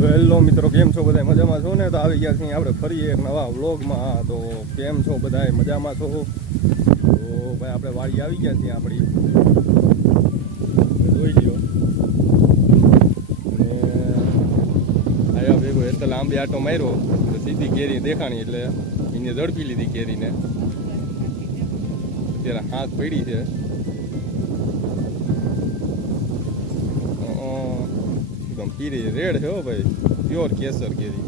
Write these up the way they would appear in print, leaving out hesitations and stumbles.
Hello મિત્રો, કેમ છો બધા? મજામાં છો ને? તો આવી ગયા છીએ આપણે ફરી એક નવા વ્લોગમાં. તો કેમ છો બધા? મજામાં છો? તો ભાઈ આપણે વાડી આવી ગયા છીએ આપણી, જોઈ લ્યો. અને આયા ભેગો એટલે લાંબી આટો માર્યો તો સીધી કેરી દેખાણી એટલે એને ઝડપી લીધી કેરીને. અત્યારે હાથ પડી છે. કેરી રેડ છે હો ભાઈ, પ્યોર કેસર કેરી.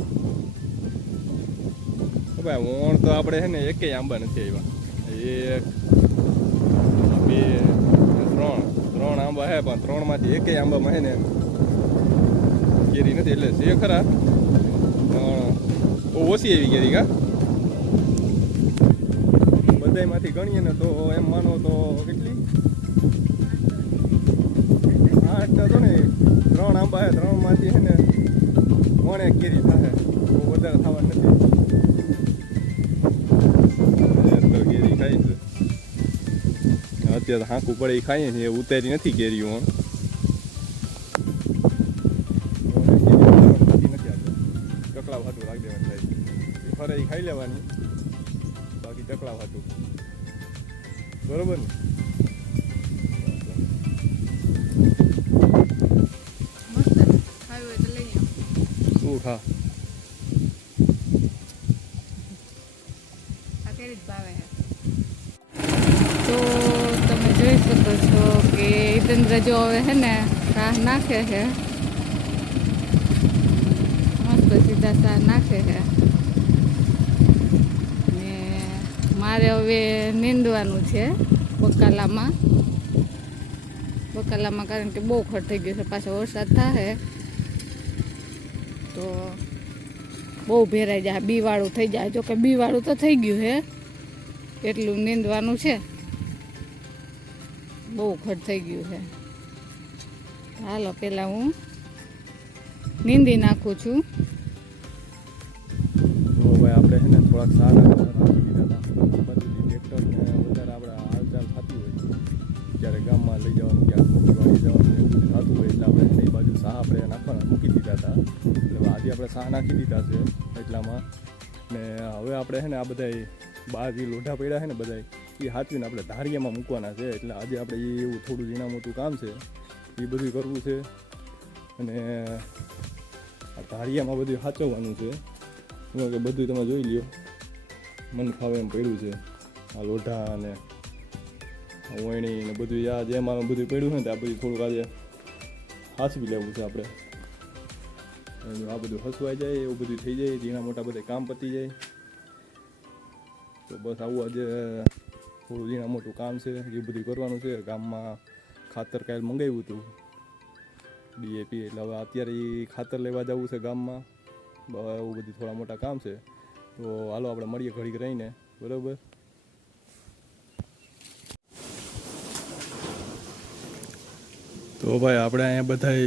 ભાઈ ઓણ તો આપણે છે ને એકેય આંબા નથી આવ્યા. એક, બે, ત્રણ આંબા છે, પણ ત્રણમાંથી એકેય આંબામાં છે ને કેરી નથી. એટલે છે ખરા, બહુ ઓછી એવી કેરી. કા બધામાંથી ગણીએ ને તો એમ માનો તો કેટલી 8 તો ને 3 આંબા છે, 3માંથી છે ને 1 કેરી થાય, બહુ વધારે થવા નથી. કેરી ખાઈ છે અત્યારે, હાંકું પડે એ ખાઈએ છીએ, ઉતારી નથી કેરીઓ. ચકલા ભાટું રાખી દેવાનું થાય, ફરે એ ખાઈ લેવાની, બાકી ચકલા ભાટું. બરોબર ને? શું ખા? તો તમે જોઈ શકો છો કે હિતેન્દ્ર જો હવે હે ને શાહ નાખે છે, મસ્ત સીધા શાહ નાખે છે. ને મારે હવે નીંદવાનું છે બકાલામાં, કારણ કે બહુ ખડ થઈ ગયું છે. પાછો વરસાદ થાય તો બહુ ભેરાઈ જાય, બીવાળું થઈ જાય. જોકે બીવાળું તો થઈ ગયું છે, એટલું નીંદવાનું છે. બહુ ખડ થઈ ગયું છે. હાલો પહેલાં હું નીંદી નાખું છું. તો ભાઈ આપણે છે ને થોડાક સારા રાખી દીધા હતા. બધું ટ્રેક્ટરને વધારે આપણે હાલચાલ થતી હોય, જ્યારે ગામમાં લઈ જવાનું, ક્યાંક મોકલવાડી જવાનું, એવું બધું થતું હોય એટલે આપણે એ બાજુ શાહ આપણે નાખવાના મૂકી દીધા હતા. એટલે આજે આપણે શાહ નાખી દીધા છે એટલામાં. ને હવે આપણે છે ને આ બધા બહાર જે લોઢા પડ્યા છે ને બધા, એ હાચવીને આપણે ધારિયામાં મૂકવાના છે. એટલે આજે આપણે એવું થોડું ઝીણા મોટું કામ છે, એ બધું કરવું છે. અને આ ધારિયામાં બધું સાચવવાનું છે. કે બધું તમે જોઈ લ્યો, મન ફાવે એમ પડ્યું છે. આ લોઢા અને વણી ને બધું, આ જેમાં બધું પડ્યું ને આ બધું થોડુંક આજે હાચવી લેવું છે આપણે. આ બધું હસવાઈ જાય, એવું બધું થઈ જાય, ઝીણા મોટા બધા કામ પતી જાય. તો બસ આવું આજે થોડું ઝીણા મોટું કામ છે, એ બધું કરવાનું છે. ગામમાં ખાતર કાલે મંગાવ્યું હતું, DAP. એટલે હવે અત્યારે એ ખાતર લેવા જવું છે ગામમાં. એવું બધું થોડા મોટા કામ છે. તો હાલો આપણે મળીએ ઘડીક રહીને, બરાબર? તો ભાઈ આપણે અહીંયા બધા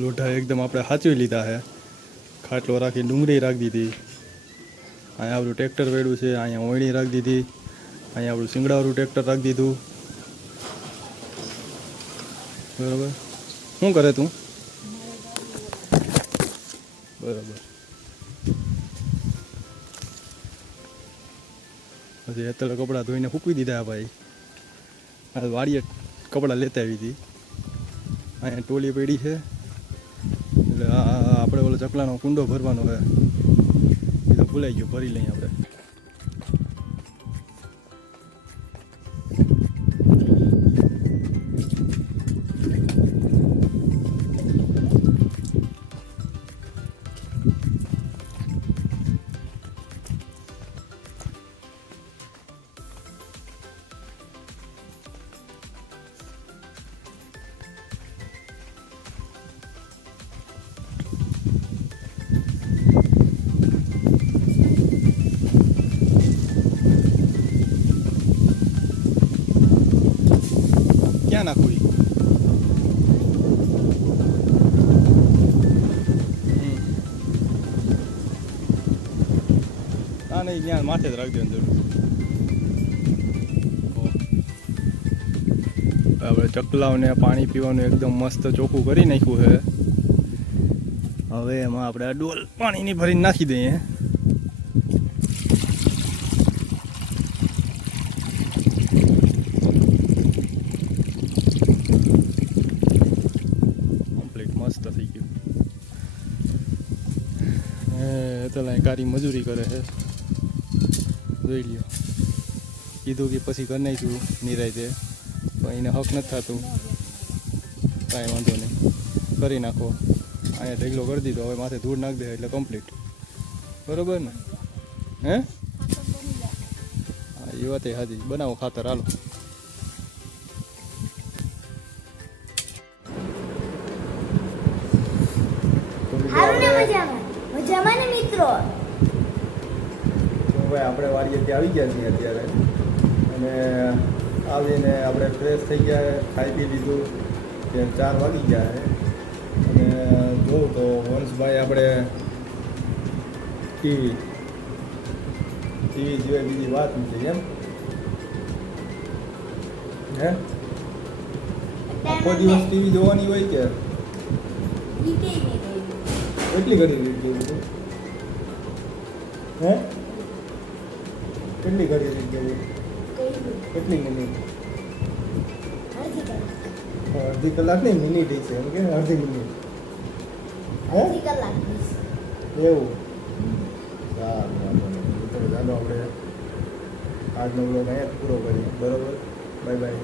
લોઢા એકદમ આપણે સાચવી લીધા છે. ખાટલો રાખી, ડુંગળી રાખી દીધી, અહીંયા આપણું ટ્રેક્ટર વેડ્યું છે, અહીંયા ઓયણી રાખી દીધી, અહીંયા આપણું શિંગડાવાળું ટ્રેક્ટર રાખી દીધું, બરાબર? શું કરે તું? બરાબર. પછી અત્યારે કપડાં ધોઈને સૂકવી દીધા ભાઈ. આ વાડીએ કપડાં લેતા આવી હતી. અહીંયા ટોલી પડી છે, એટલે આપણે ઓલો ચકલાનો કુંડો ભરવાનો છે, એ તો ભૂલાઈ ગયો, ભરી લઈએ આપણે. ક્યાં નાખવું? ના નહીં, ત્યાં માથે જ રાખી દેવાનું જરૂર. આપણે ચકલાઓને પાણી પીવાનું એકદમ મસ્ત ચોખ્ખું કરી નાખ્યું છે. હવે એમાં આપણે આ ડોલ પાણીની ભરીને નાખી દઈએ. કમ્પ્લીટ મસ્ત થઈ ગયું. તો લાઈ કારી મજૂરી કરે છે, જોઈ લ્યો. કીધું કે પછી કરી નાખીશું નિરાયતે, પણ એને હક નથી થતું. કાંઈ વાંધો નહીં, કરી નાખો. અહીંયા ઢગલો કરી દીધો, હવે માથે ધૂળ નાખી દે એટલે કમ્પ્લીટ. બરોબર ને? હે હા, એ વાત હાજી. બનાવો ખાતર, હાલો. મિત્રો ભાઈ આપણે વાડીએથી આવી ગયા છીએ અત્યારે, અને આવીને આપણે ફ્રેશ થઈ ગયા, ખાઈ પી લીધું, ત્યાં 4 વાગી ગયા છે. અને જોઉં તો વંશભાઈ આપણે ટીવી સિવાય બીજી વાત નથી એમ. હે આખો દિવસ ટીવી જોવાની હોય કે કેટલી ઘડી રીત જેવું હતું? હે કેટલી ઘડી રીત જેવું? કેટલી મિનિટ? અડધી કલાક નહીં, મિનિટ છે એમ કે અડધી મિનિટ. હે એવું? સારું, વાંધો નહીં. ચાલો આપણે આજનો બ્લોગ અહીંયા જ પૂરો કરીએ. બરોબર, બાય બાય.